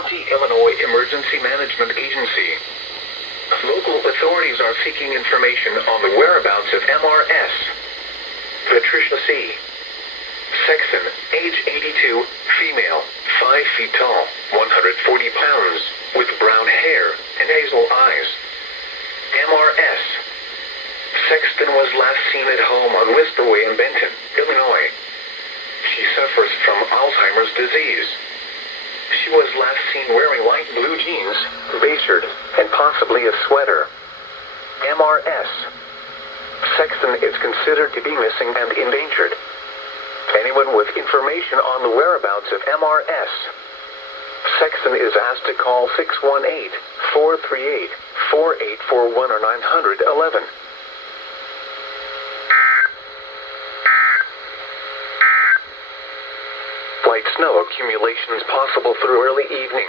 County, Illinois Emergency Management Agency. Local authorities are seeking information on the whereabouts of MRS. Patricia C. Sexton, age 82, female, 5 feet tall, 140 pounds, with brown hair and hazel eyes. MRS. Sexton was last seen at home on Whisperway in Benton, Illinois. She suffers from Alzheimer's disease. She was last seen wearing light blue jeans, a shirt, and possibly a sweater. MRS. Sexton is considered to be missing and endangered. Anyone with information on the whereabouts of MRS. Sexton is asked to call 618-438-4841 or 911. Light snow accumulations possible through early evening.